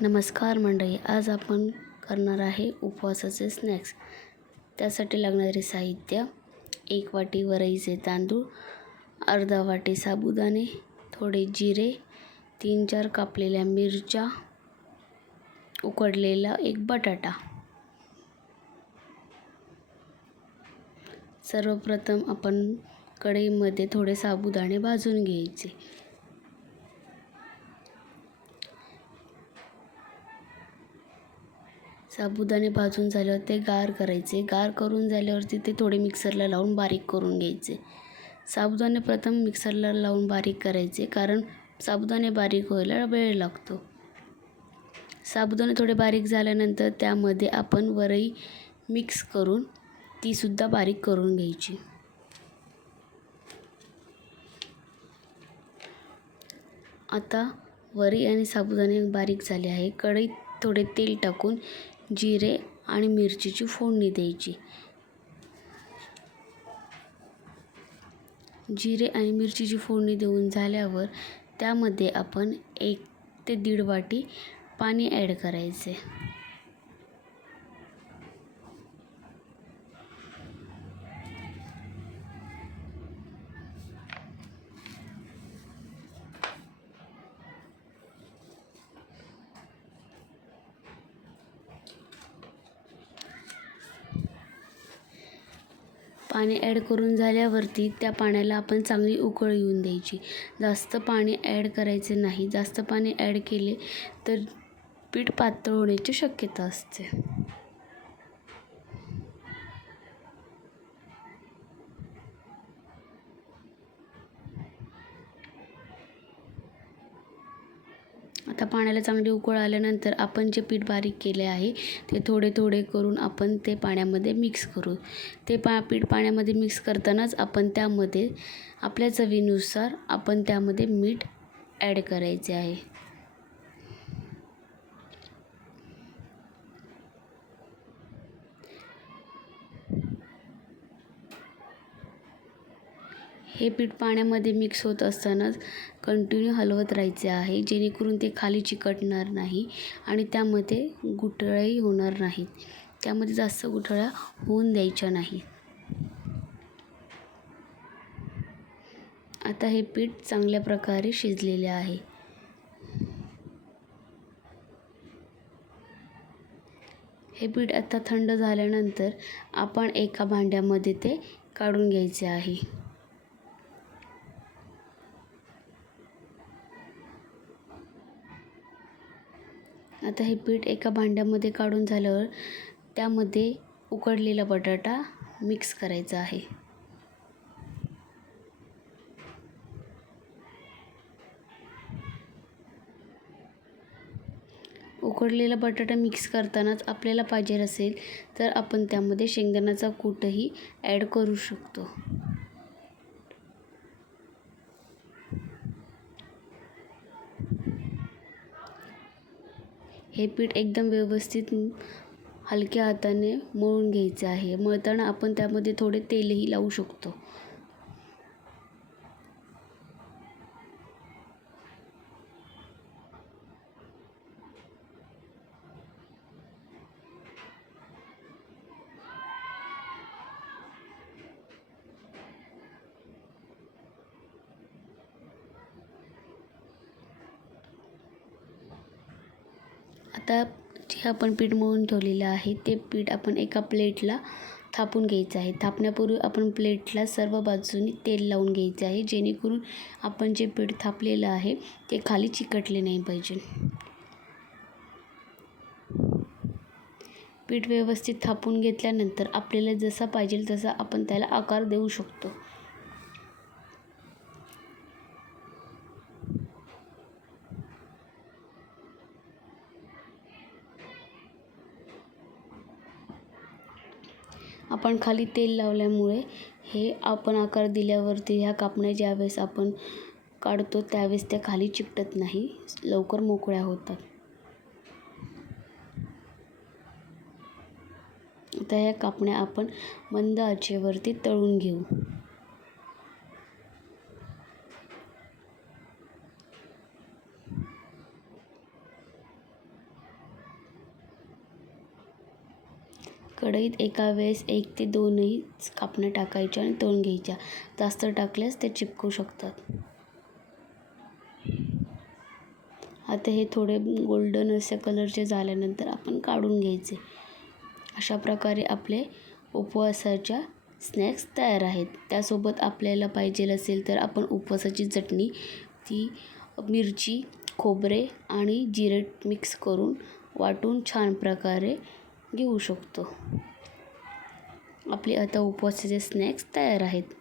नमस्कार मंडळी, आज आपण करणार आहे उपवासाचे स्नॅक्स. त्यासाठी लागणारे साहित्य: 1 वाटी वरईचे तांदूळ, अर्धा वाटी साबुदाणे, थोडे जिरे, 3-4 कापलेल्या मिरच्या, उकडलेला 1 बटाटा. सर्वप्रथम आपण कढईमध्ये थोडे साबुदाणे भाजून घ्यायचे. साबुदाणे भाजून झाल्यावर ते गार करायचे. गार करून झाल्यावरती ते थोडे मिक्सरला लावून बारीक करून घ्यायचे. साबुदाणे प्रथम मिक्सरला लावून बारीक करायचे, कारण साबुदाणे बारीक व्हायला वेळ लागतो. साबुदाणे थोडे बारीक झाल्यानंतर त्यामध्ये आपण वरई मिक्स करून तीसुद्धा बारीक करून घ्यायची. आता वरई आणि साबुदाणे बारीक झाले आहे. कढईत थोडे तेल टाकून जिरे आणि मिरचीची फोडणी द्यायची. जिरे आणि मिरचीची फोडणी देऊन झाल्यावर त्यामध्ये आपण 1 ते 1.5 वाटी पाणी ॲड करायचे. पाणी ॲड करून झाल्यावरती त्या पाण्याला आपण चांगली उकळ येऊन द्यायची. जास्त पाणी ॲड करायचे नाही. जास्त पाणी ॲड केले तर पीठ पातळ होण्याची शक्यता असते. आता पाण्याला चांगली उकळ आल्यानंतर आपण जे पीठ बारीक केले आहे ते थोडे थोडे करून आपण ते पाण्यामध्ये मिक्स करू. ते पीठ पाण्यामध्ये मिक्स करतानाच आपण त्यामध्ये आपल्या चवीनुसार आपण त्यामध्ये मीठ ॲड करायचे आहे. हे पीठ पाण्यामध्ये मिक्स होत असतानाच कंटिन्यू हलवत राहायचे आहे, जेणेकरून ते खाली चिकटणार नाही आणि त्यामध्ये गुठळ्याही होणार नाहीत. त्यामध्ये जास्त गुठळ्या होऊन द्यायच्या नाही. आता हे पीठ चांगल्या प्रकारे शिजलेले आहे. हे पीठ आता थंड झाल्यानंतर आपण एका भांड्यामध्ये ते काढून घ्यायचे आहे. आता हे पीठ एका भांड्यामध्ये काढून झाल्यावर त्यामध्ये उकडलेला बटाटा मिक्स करायचा आहे. उकडलेला बटाटा मिक्स करतानाच आपल्याला पाहिजे असेल तर आपण त्यामध्ये शेंगदाण्याचा कूटही ॲड करू शकतो. हे पीठ एकदम व्यवस्थित हलक्या हाताने मळून घ्यायचे आहे. मळताना आपण त्यामध्ये थोडे तेलही लावू शकतो. आता जे आपण पीठ मळून ठेवलेलं आहे ते पीठ आपण एका प्लेटला थापून घ्यायचं आहे. थापण्यापूर्वी आपण प्लेटला सर्व बाजूंनी तेल लावून घ्यायचे आहे, जेणेकरून आपण जे पीठ थापलेलं आहे ते खाली चिकटले नाही पाहिजे. पीठ व्यवस्थित थापून घेतल्यानंतर आपल्याला जसा पाहिजे तसा आपण त्याला आकार देऊ शकतो. आपण खाली तेल लावल्यामुळे हे आपण आकार दिल्यावरती ह्या कापण्या ज्यावेळेस आपण काढतो त्यावेळेस त्या खाली चिकटत नाही, लवकर मोकळ्या होतात. आता ह्या कापण्या आपण मंद आचेवरती तळून घेऊ. कढईत एका वेळेस 1 ते 2ही कापण्या टाकायच्या आणि तळून घ्यायच्या. जास्त टाकल्यास ते चिपकू शकतात. आता हे थोडे गोल्डन अशा कलरचे झाल्यानंतर आपण काढून घ्यायचे. अशा प्रकारे आपले उपवासाच्या स्नॅक्स तयार आहेत. त्यासोबत आपल्याला पाहिजे असेल तर आपण उपवासाची चटणी, ती मिरची, खोबरे आणि जिरे मिक्स करून वाटून छान प्रकारे घेऊ शकतो. आपले आता उपवासाचे स्नॅक्स तयार आहेत.